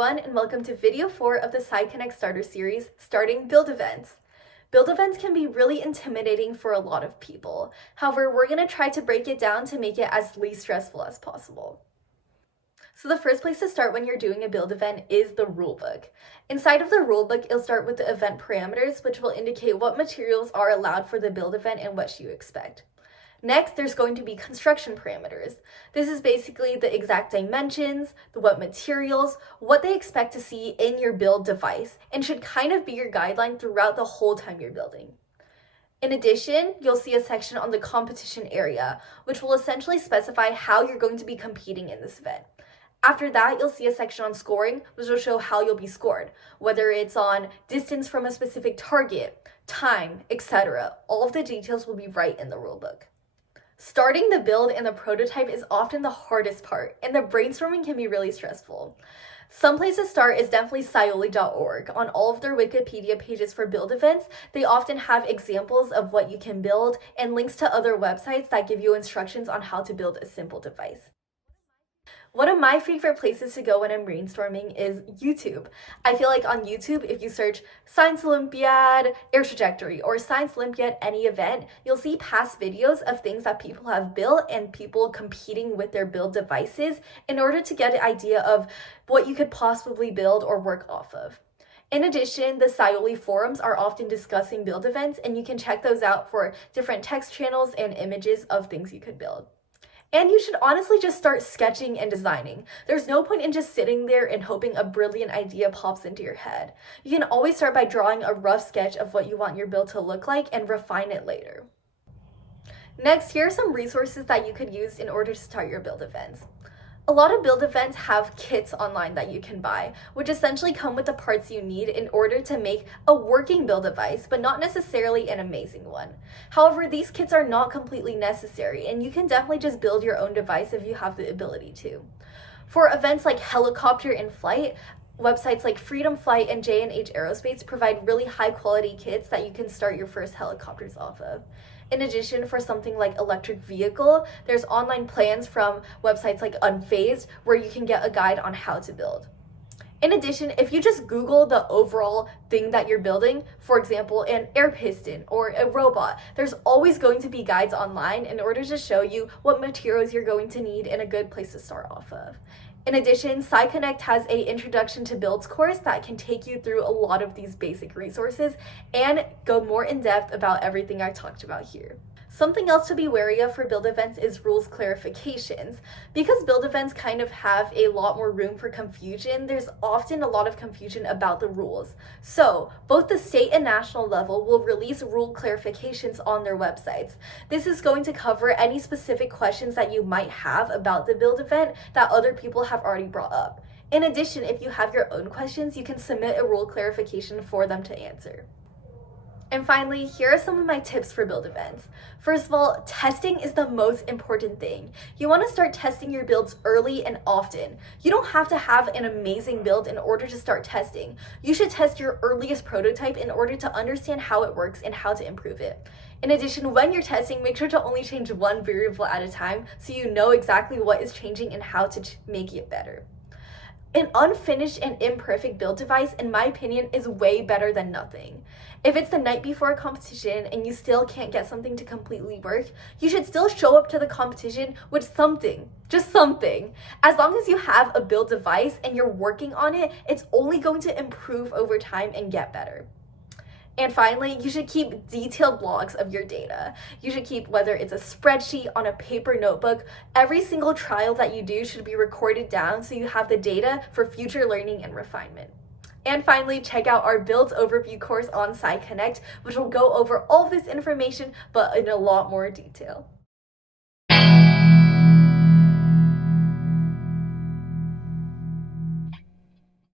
everyone, and welcome to video 4 of the SciConnect Starter Series, starting build events. Build events can be really intimidating for a lot of people. However, we're going to try to break it down to make it as least stressful as possible. So the first place to start when you're doing a build event is the rulebook. Inside of the rulebook, it'll start with the event parameters, which will indicate what materials are allowed for the build event and what you expect. Next, there's going to be construction parameters. This is basically the exact dimensions, what materials, what they expect to see in your build device, and should kind of be your guideline throughout the whole time you're building. In addition, you'll see a section on the competition area, which will essentially specify how you're going to be competing in this event. After that, you'll see a section on scoring, which will show how you'll be scored, whether it's on distance from a specific target, time, etc. All of the details will be right in the rulebook. Starting the build and the prototype is often the hardest part, and the brainstorming can be really stressful. Some place to start is definitely scioli.org. On all of their Wikipedia pages for build events, they often have examples of what you can build and links to other websites that give you instructions on how to build a simple device. One of my favorite places to go when I'm brainstorming is YouTube. I feel like on YouTube, if you search Science Olympiad, Air Trajectory, or Science Olympiad, any event, you'll see past videos of things that people have built and people competing with their build devices in order to get an idea of what you could possibly build or work off of. In addition, the Scioli forums are often discussing build events, and you can check those out for different text channels and images of things you could build. And you should honestly just start sketching and designing. There's no point in just sitting there and hoping a brilliant idea pops into your head. You can always start by drawing a rough sketch of what you want your build to look like and refine it later. Next, here are some resources that you could use in order to start your build events. A lot of build events have kits online that you can buy, which essentially come with the parts you need in order to make a working build device, but not necessarily an amazing one. However, these kits are not completely necessary, and you can definitely just build your own device if you have the ability to. For events like helicopter in flight, websites like Freedom Flight and J&H Aerospace provide really high quality kits that you can start your first helicopters off of. In addition, for something like electric vehicle, there's online plans from websites like Unfazed where you can get a guide on how to build. In addition, if you just Google the overall thing that you're building, for example, an air piston or a robot, there's always going to be guides online in order to show you what materials you're going to need and a good place to start off of. In addition, SciConnect has an Introduction to Builds course that can take you through a lot of these basic resources and go more in depth about everything I talked about here. Something else to be wary of for build events is rules clarifications. Because build events kind of have a lot more room for confusion, there's often a lot of confusion about the rules. So, both the state and national level will release rule clarifications on their websites. This is going to cover any specific questions that you might have about the build event that other people have already brought up. In addition, if you have your own questions, you can submit a rule clarification for them to answer. And finally, here are some of my tips for build events. First of all, testing is the most important thing. You want to start testing your builds early and often. You don't have to have an amazing build in order to start testing. You should test your earliest prototype in order to understand how it works and how to improve it. In addition, when you're testing, make sure to only change one variable at a time so you know exactly what is changing and how to make it better. An unfinished and imperfect build device, in my opinion, is way better than nothing. If it's the night before a competition and you still can't get something to completely work, you should still show up to the competition with something, just something. As long as you have a build device and you're working on it, it's only going to improve over time and get better. And finally, you should keep detailed logs of your data. You should keep, whether it's a spreadsheet, on a paper notebook, every single trial that you do should be recorded down so you have the data for future learning and refinement. And finally, check out our Builds Overview course on SciConnect, which will go over all of this information, but in a lot more detail.